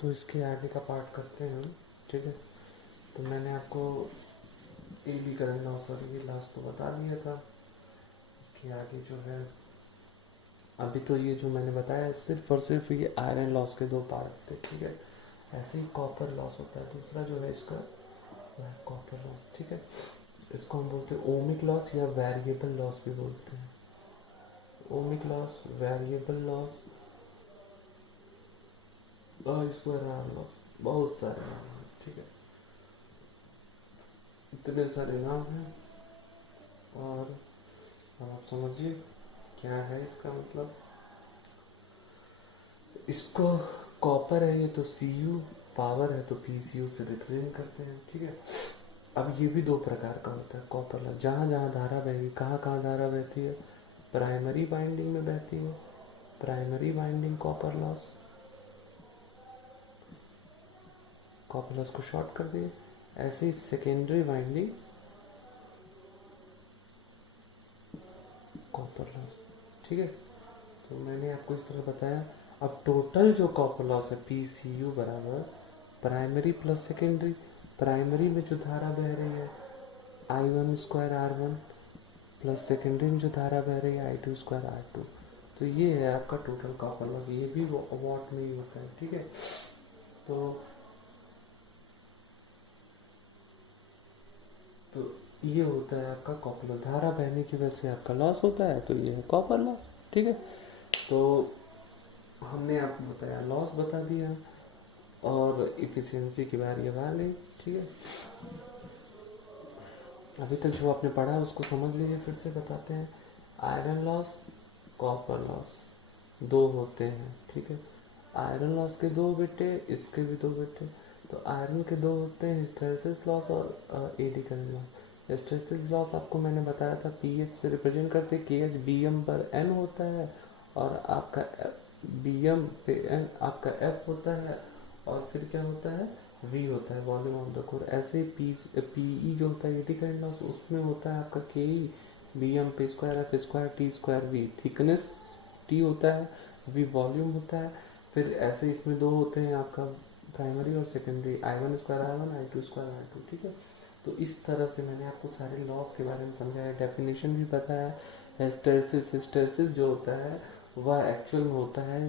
तो इसके आगे का पार्ट करते हैं हम, ठीक है। तो मैंने आपको एडी करंट लॉस और ये लॉस तो बता दिया था। इसके आगे जो है, अभी तो ये जो मैंने बताया सिर्फ और सिर्फ ये आयरन लॉस के दो पार्ट थे, ठीक है। ऐसे ही कॉपर लॉस होता है दूसरा जो है इसका, वो है कॉपर लॉस, ठीक है। इसको हम बोलते हैं ओमिक लॉस या वेरिएबल लॉस भी बोलते हैं। ओमिक लॉस, वेरिएबल लॉस और स्क्वायर आर लॉस, बहुत सारे नाम हैं, ठीक है। इतने सारे नाम हैं और अब आप समझिए क्या है इसका मतलब। इसको कॉपर है ये तो Cu, पावर है तो PCU से रिप्रेजेंट करते हैं, ठीक है। अब ये भी दो प्रकार का होता है कॉपर लॉस, जहाँ जहाँ धारा बहेगी, कहाँ कहाँ धारा बहती है, प्राइमरी बाइंडिंग में बहती है, primary binding copper loss, copper loss को शॉर्ट कर दिए। ऐसे ही सेकेंडरी बाइंडिंग कॉपर लॉस, ठीक है। तो मैंने आपको इस तरह बताया। अब टोटल जो कॉपर लॉस है PCU बराबर प्राइमरी प्लस सेकेंडरी, प्राइमरी में जो धारा बह रही है I1 square R1 plus secondary में जो धारा बह रही है I2 स्क्वायर R2। तो ये है आपका टोटल कॉपर लॉस, ये भी वॉट में ही होता है, ठीक है। तो ये होता है आपका कॉपर लॉस, धारा बहने की वजह से आपका लॉस होता है, तो ये है कॉपर लॉस, ठीक है। तो हमने आपको बताया, लॉस बता दिया और इफिशियंसी की बारी अब आ गई, ठीक है। अभी तक जो आपने पढ़ा है उसको समझ लीजिए, फिर से बताते हैं। आयरन लॉस, कॉपर लॉस दो होते हैं, ठीक है। आयरन लॉस के दो बेटे, इसके भी दो बेटे। तो आयरन के दो होते हैं हिस्टैरिसीस लॉस और eddy current loss. Hysteresis loss आपको मैंने बताया था पीएच से रिप्रेजेंट करते, KH BM पर N होता है और आपका BM पे N आपका F होता है और फिर क्या होता है V होता है, वॉल्यूम ऑफ द कोर। ऐसे ही PE जो होता है एडी करंट लॉस, उसमें होता है आपका KE BM पे square F square T square V, thickness T होता है, V वॉल्यूम होता है। फिर ऐसे इसमें दो होते हैं आपका प्राइमरी और secondary, I1 square R1 I2 square R2, ठीक है। तो इस तरह से मैंने आपको सारे लॉस के बारे में समझाया, डेफिनेशन भी बताया। हिस्टैरिसीस, हिस्टैरिसीस जो होता है वह एक्चुअल में होता है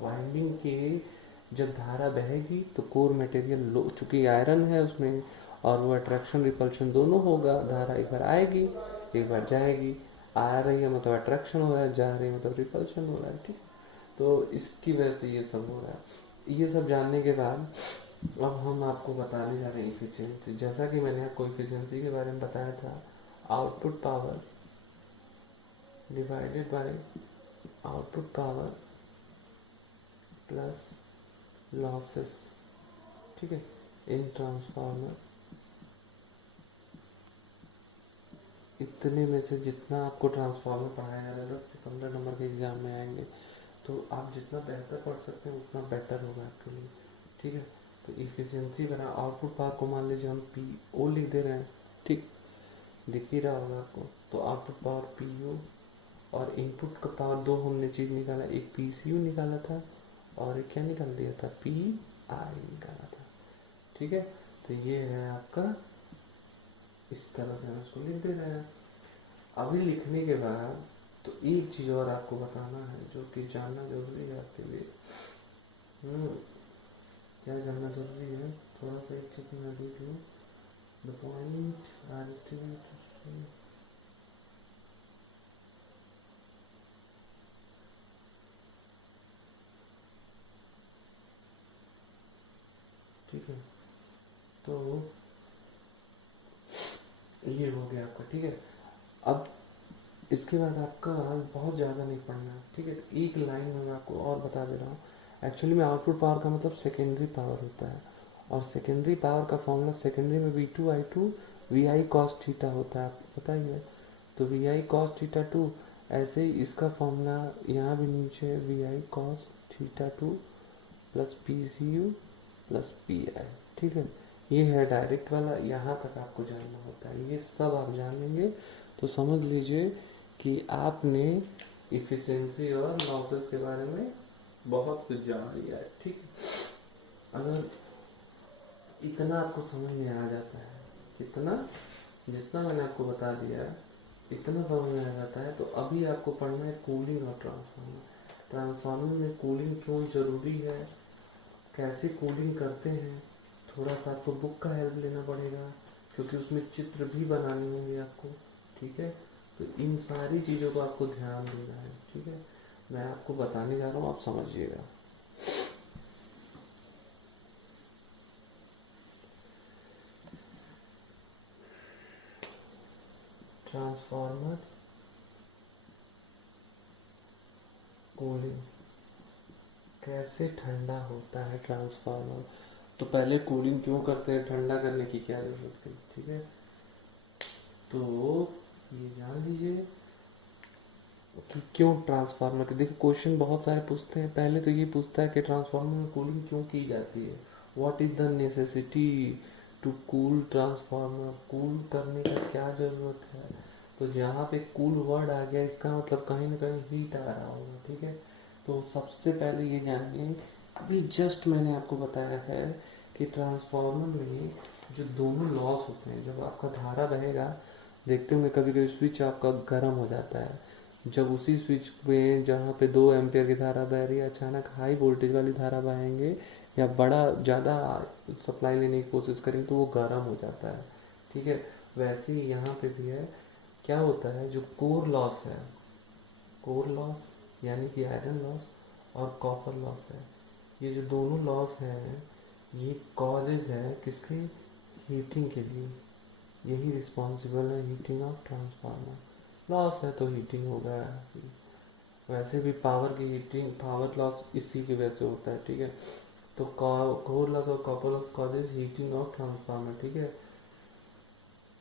वाइंडिंग के, जब धारा बहेगी तो कोर मटेरियल लो, चूंकि आयरन है उसमें और वो अट्रैक्शन रिपल्शन दोनों होगा, धारा एक बार आएगी एक बार जाएगी, आ रही है मतलब अट्रैक्शन हो रहा है, जा रही है मतलब रिपल्शन हो रहा है, ठीक। तो इसकी वजह से ये सब हो रहा है। ये सब जानने के बाद अब हम आपको बताने जा रहे हैं इफिशियंसी। जैसा कि मैंने आपको इफिशियंसी के बारे में बताया था, output power divided by output power plus losses, ठीक है, इन ट्रांसफार्मर। इतने में से जितना आपको ट्रांसफार्मर पढ़ाया जा रहा है 10 से 15 नंबर के एग्जाम में आएंगे, तो आप जितना बेहतर पढ़ सकते हैं उतना बेटर होगा आपके लिए, ठीक है। तो इफिशियंसी बना, आउटपुट पावर को मान लीजिए हम PO लिख दे रहे हैं, ठीक, दिख ही रहा होगा आपको। तो आउटपुट पावर PO और इनपुट का पावर, दो हमने चीज निकाला, एक PCU निकाला था और एक क्या निकाल दिया था, PI निकाला था, ठीक है। तो ये है आपका, इस तरह से हम इसको लिख दे रहे हैं। अभी लिखने के बाद तो एक चीज और आपको बताना है जो कि जानना जरूरी है आपके लिए। क्या जानना जरूरी है, थोड़ा सा एक चीज मैं देख लूँ। द पॉइंट आर डिस्ट्रीब्यूटेड, ठीक है। तो ये हो गया आपका, ठीक है। अब इसके बाद आपका बहुत ज़्यादा नहीं पढ़ना, ठीक है। तो एक लाइन में मैं आपको और बता दे रहा हूँ। एक्चुअली में आउटपुट पावर का मतलब सेकेंडरी पावर होता है और सेकेंडरी पावर का फॉर्मूला सेकेंडरी में V2I2 VI cos थीटा होता है, आपको पता ही है। तो VI cos थीटा 2, ऐसे ही इसका फॉर्मूला यहाँ भी नीचे है, VI cos theta 2 plus PCU plus PI, ठीक है। ये है डायरेक्ट वाला, यहाँ तक आपको जानना होता है, ये सब आप जान लेंगे तो समझ लीजिए कि आपने इफिशियंसी और लॉसेस के बारे में बहुत कुछ जान लिया है, ठीक है। अगर इतना आपको समझ में आ जाता है, इतना जितना मैंने आपको बता दिया इतना समझ में आ जाता है, तो अभी आपको पढ़ना है कूलिंग और ट्रांसफार्मर। ट्रांसफार्मर में कूलिंग क्यों जरूरी है, कैसे कूलिंग करते हैं, थोड़ा सा आपको बुक का हेल्प लेना पड़ेगा क्योंकि उसमें चित्र भी बनाने होंगे आपको, ठीक है। तो इन सारी चीज़ों को आपको ध्यान देना है, ठीक है। मैं आपको बताने जा रहा हूँ, आप समझिएगा। ट्रांसफार्मर कूलिंग, कैसे ठंडा होता है ट्रांसफार्मर। तो पहले कूलिंग क्यों करते हैं, ठंडा करने की क्या जरूरत है, ठीक है। तो ये जान लीजिए कि क्यों ट्रांसफार्मर के, देखो क्वेश्चन बहुत सारे पूछते हैं। पहले तो ये पूछता है कि ट्रांसफार्मर में कूलिंग क्यों की जाती है, what is the necessity to cool transformer, cool करने का क्या जरूरत है। तो जहाँ पे कूल वर्ड आ गया इसका मतलब कहीं ना कहीं हीट आ रहा होगा, ठीक है। तो सबसे पहले ये जानिए, अभी जस्ट मैंने आपको बताया है कि ट्रांसफार्मर में जो दोनों लॉस होते हैं, जब आपका धारा बहेगा, देखते होंगे कभी कभी स्विच आपका गर्म हो जाता है, जब उसी स्विच में जहाँ पे 2 एम्पियर की धारा बह रही है अचानक हाई वोल्टेज वाली धारा बहेंगे या बड़ा ज़्यादा सप्लाई लेने की कोशिश करेंगे तो वो गर्म हो जाता है, ठीक है। वैसे ही यहाँ पे भी है, क्या होता है जो कोर लॉस है, कोर लॉस यानी कि आयरन लॉस और कॉपर लॉस है, ये जो दोनों लॉस हैं ये कॉजेज है किसके, हीटिंग के लिए, यही रिस्पॉन्सिबल है हीटिंग ऑफ ट्रांसफार्मर। लॉस है तो हीटिंग होगा, वैसे भी पावर की हीटिंग, पावर लॉस इसी की वजह से होता है, ठीक है। तो कोर लॉस और copper loss causes heating of transformer, ठीक है।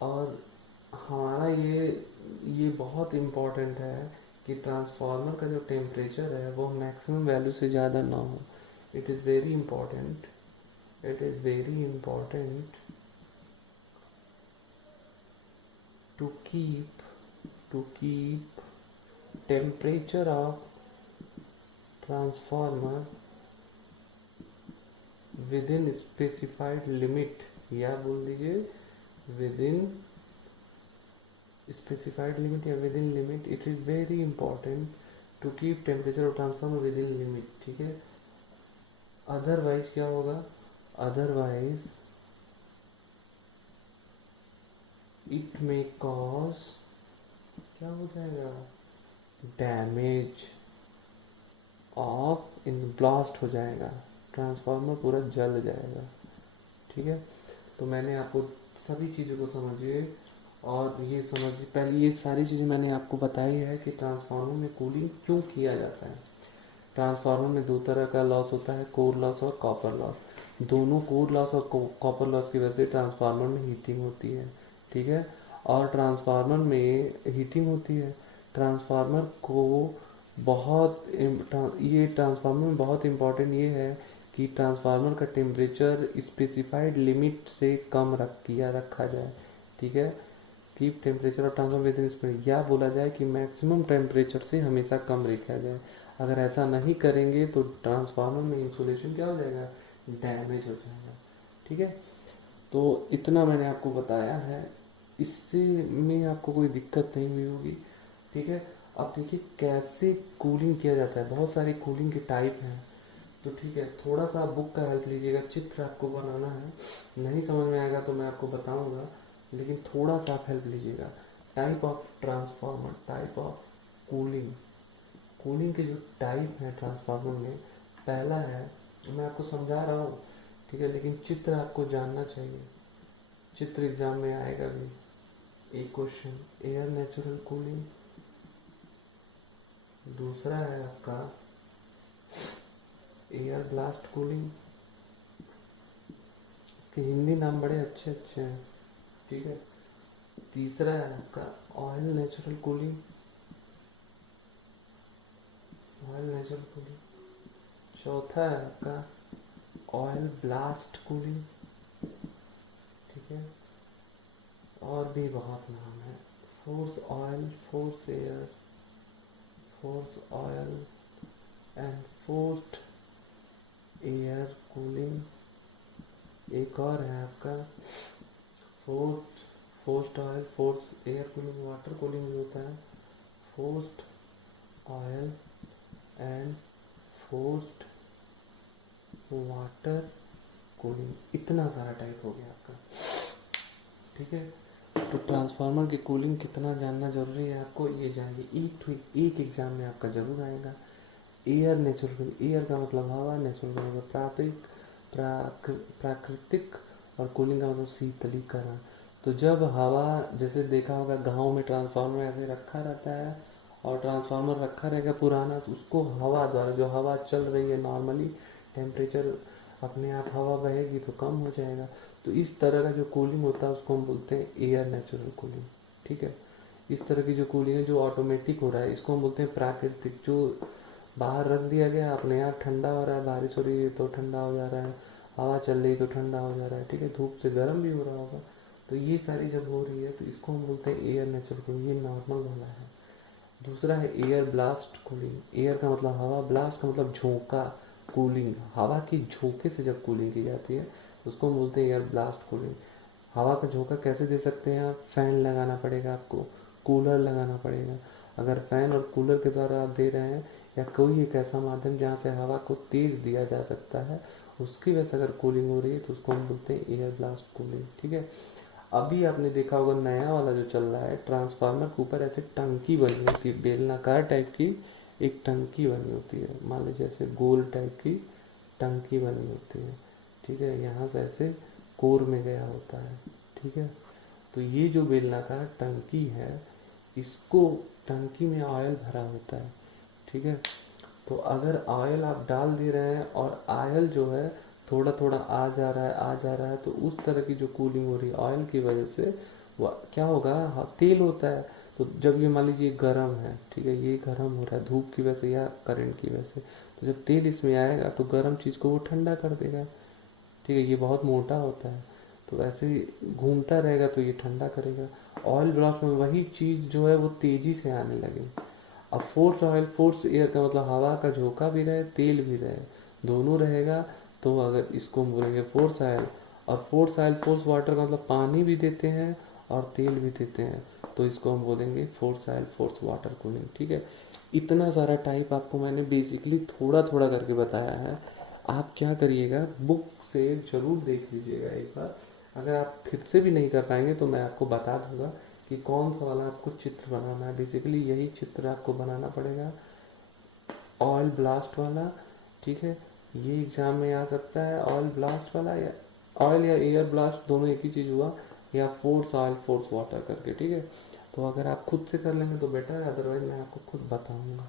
और हमारा ये बहुत इम्पोर्टेंट है कि ट्रांसफार्मर का जो टेम्परेचर है वो मैक्सिमम वैल्यू से ज़्यादा ना हो। It is very important, it is very important to keep temperature of transformer within specified limit, या बोल दीजिए within specified limit या within limit, it is very important to keep temperature of transformer within limit, ठीक है। Otherwise क्या होगा, otherwise it may cause, क्या हो जाएगा, डैमेज ऑफ इन, ब्लास्ट हो जाएगा, ट्रांसफार्मर पूरा जल जाएगा, ठीक है। तो मैंने आपको सभी चीज़ों को समझिए और ये समझिए, पहले ये सारी चीज़ें मैंने आपको बताई है कि ट्रांसफार्मर में कूलिंग क्यों किया जाता है। ट्रांसफार्मर में दो तरह का लॉस होता है, कोर लॉस और कॉपर लॉस। दोनों कोर लॉस और कॉपर लॉस की वजह से ट्रांसफार्मर में हीटिंग होती है, ठीक है। और ट्रांसफार्मर में हीटिंग होती है, ट्रांसफार्मर को ये ट्रांसफार्मर में बहुत इम्पोर्टेंट ये है कि ट्रांसफार्मर का टेम्परेचर स्पेसिफाइड लिमिट से कम रखा जाए, ठीक है। Keep temperature of transformer with in speed, या बोला जाए कि मैक्सिमम टेम्परेचर से हमेशा कम रखा जाए। अगर ऐसा नहीं करेंगे तो ट्रांसफार्मर में इंसुलेशन क्या हो जाएगा, डैमेज हो जाएगा, ठीक है। तो इतना मैंने आपको बताया है, इससे में आपको कोई दिक्कत नहीं हुई होगी, ठीक है। अब देखिए कैसे कूलिंग किया जाता है, बहुत सारी कूलिंग के टाइप हैं, तो ठीक है थोड़ा सा बुक का हेल्प लीजिएगा, चित्र आपको बनाना है, नहीं समझ में आएगा तो मैं आपको बताऊंगा, लेकिन थोड़ा सा आप हेल्प लीजिएगा। Type of transformer, type of cooling, cooling के जो टाइप है ट्रांसफार्मर में, पहला है, मैं आपको समझा रहा हूँ, ठीक है, लेकिन चित्र आपको जानना चाहिए, चित्र एग्जाम में आएगा भी एक क्वेश्चन। एयर नेचुरल कूलिंग, दूसरा है आपका एयर ब्लास्ट कूलिंग, इसके हिंदी नाम बड़े अच्छे अच्छे हैं, ठीक है। तीसरा है आपका oil natural cooling, oil natural cooling. चौथा है आपका ऑयल ब्लास्ट कूलिंग, ठीक है, और भी बहुत नाम है, force oil, force air, force oil and forced air cooling, एक और है आपका force forced oil, force air cooling water cooling भी होता है, forced oil and forced water cooling, इतना सारा टाइप हो गया आपका। ठीक है, तो ट्रांसफार्मर की कूलिंग कितना जानना जरूरी है आपको, ये जानिए। एक एग्जाम में आपका जरूर आएगा। एयर नेचुरल, एयर का मतलब हवा, नेचुरल का मतलब प्राकृतिक, और कूलिंग का मतलब शीतलीकरण। तो जब हवा, जैसे देखा होगा गांव में ट्रांसफार्मर ऐसे रखा रहता है, और ट्रांसफार्मर रखा रहेगा पुराना, तो उसको हवा द्वारा, जो हवा चल रही है नॉर्मली, टेम्परेचर अपने आप हवा बहेगी तो कम हो जाएगा। तो इस तरह का जो कूलिंग होता है उसको हम बोलते हैं एयर नेचुरल कूलिंग। ठीक है, इस तरह की जो कूलिंग है जो ऑटोमेटिक हो रहा है, इसको हम बोलते हैं प्राकृतिक। जो बाहर रख दिया गया, अपने आप ठंडा हो रहा है, बारिश हो रही है तो ठंडा हो जा रहा है, हवा चल रही है तो ठंडा हो जा रहा है। ठीक है, धूप से गर्म भी हो रहा होगा। तो ये सारी जब हो रही है तो इसको हम बोलते हैं एयर नेचुरल कूलिंग, ये नॉर्मल वाला है। दूसरा है एयर ब्लास्ट कूलिंग। एयर का मतलब हवा, ब्लास्ट का मतलब झोंका कूलिंग, हवा की झोंके से जब कूलिंग की जाती है उसको हम बोलते हैं एयर ब्लास्ट कूलिंग। हवा का झोंका कैसे दे सकते हैं आप, फैन लगाना पड़ेगा आपको, कूलर लगाना पड़ेगा। अगर फैन और कूलर के द्वारा आप दे रहे हैं, या कोई एक ऐसा माध्यम जहाँ से हवा को तेज दिया जा सकता है, उसकी वजह से अगर कूलिंग हो रही है तो उसको हम बोलते हैं एयर ब्लास्ट कूलिंग। ठीक है, अभी आपने देखा होगा नया वाला जो चल रहा है, ट्रांसफार्मर के ऊपर ऐसे टंकी बनी होती है, बेलनाकार टाइप की एक टंकी बनी होती है, मान लीजिए जैसे गोल टाइप की टंकी बनी होती है। ठीक है, यहाँ से ऐसे कोर में गया होता है। ठीक है, तो ये जो बेलनाकार टंकी है, इसको, टंकी में ऑयल भरा होता है। ठीक है, तो अगर ऑयल आप डाल दे रहे हैं और ऑयल जो है थोड़ा थोड़ा आ जा रहा है, आ जा रहा है, तो उस तरह की जो कूलिंग हो रही है ऑयल की वजह से, वो क्या होगा, तेल होता है। तो जब ये मान लीजिए गर्म है, ठीक है, ये गर्म हो रहा है धूप की वजह से या करंट की वजह से, तो जब तेल इसमें आएगा तो गर्म चीज़ को वो ठंडा कर देगा। ठीक है, ये बहुत मोटा होता है, तो ऐसे ही घूमता रहेगा तो ये ठंडा करेगा। ऑयल ब्लास्ट में वही चीज़ जो है वो तेजी से आने लगे। अब फोर्स ऑयल, फोर्स एयर का मतलब हवा का झोंका भी रहे, तेल भी रहे, दोनों रहेगा। तो अगर इसको हम बोलेंगे फोर्स ऑयल। और फोर्स ऑयल, फोर्स वाटर का मतलब पानी भी देते हैं और तेल भी देते हैं, तो इसको हम बोलेंगे force oil, force water cooling. ठीक है, इतना सारा टाइप आपको मैंने बेसिकली थोड़ा थोड़ा करके बताया है। आप क्या करिएगा, बुक से जरूर देख लीजिएगा एक बार। अगर आप खुद से भी नहीं कर पाएंगे तो मैं आपको बता दूंगा कि कौन सा वाला आपको चित्र बनाना है। बेसिकली यही चित्र आपको बनाना पड़ेगा, ऑयल ब्लास्ट वाला। ठीक है, ये एग्जाम में आ सकता है, ऑयल ब्लास्ट वाला, या ऑयल या एयर ब्लास्ट दोनों एक ही चीज़ हुआ, या फोर्स ऑयल फोर्स वाटर करके। ठीक है, तो अगर आप खुद से कर लेंगे तो बेटर है, अदरवाइज मैं आपको खुद बताऊंगा।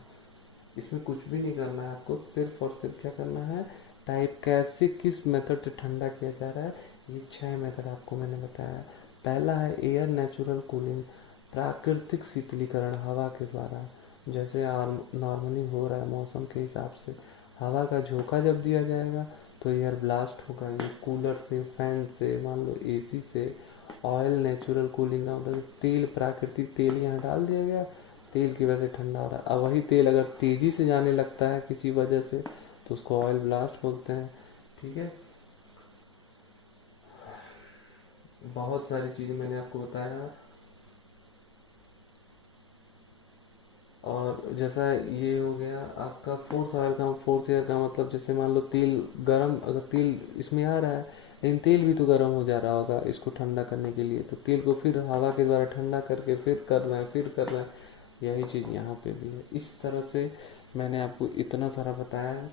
इसमें कुछ भी नहीं करना है आपको, सिर्फ और सिर्फ क्या करना है, टाइप कैसे किस मेथड से ठंडा किया जा रहा है, ये 6 मेथड आपको मैंने बताया। पहला है एयर नेचुरल कूलिंग, प्राकृतिक शीतलीकरण हवा के द्वारा, जैसे नॉर्मली हो रहा है मौसम के हिसाब से। हवा का झोंका जब दिया जाएगा तो एयर ब्लास्ट होगा, ये कूलर से, फैन से, मान लो एसी से। ऑयल नेचुरल कूलिंग का मतलब तेल, प्राकृतिक तेल यहाँ डाल दिया गया, तेल की वजह से ठंडा हो रहा है। अब वही तेल अगर तेजी से जाने लगता है किसी वजह से तो उसको ऑयल ब्लास्ट बोलते हैं। ठीक है, बहुत सारी चीजें मैंने आपको बताया। और जैसा ये हो गया आपका फोर्स ऑयल का, फोर्स एयर का मतलब जैसे मान लो तेल गरम, अगर तेल इसमें आ रहा है लेकिन तेल भी तो गर्म हो जा रहा होगा इसको ठंडा करने के लिए, तो तेल को फिर हवा के द्वारा ठंडा करके फिर कर रहे हैं, फिर कर रहे हैं। यही चीज़ यहाँ पे भी है। इस तरह से मैंने आपको इतना सारा बताया है।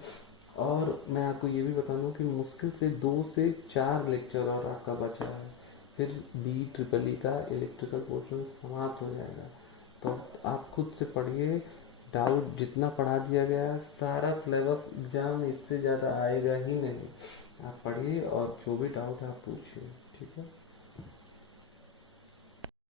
और मैं आपको ये भी बता दूँ कि मुश्किल से 2 से 4 लेक्चर और आपका बचा है, फिर BEEE का इलेक्ट्रिकल पोर्शन समाप्त हो जाएगा। तो आप खुद से पढ़िए, डाउट जितना पढ़ा दिया गया है सारा सिलेबस एग्जाम में इससे ज़्यादा आएगा ही नहीं। आप पढ़िए और जो भी डाउट है आप पूछिए। ठीक है।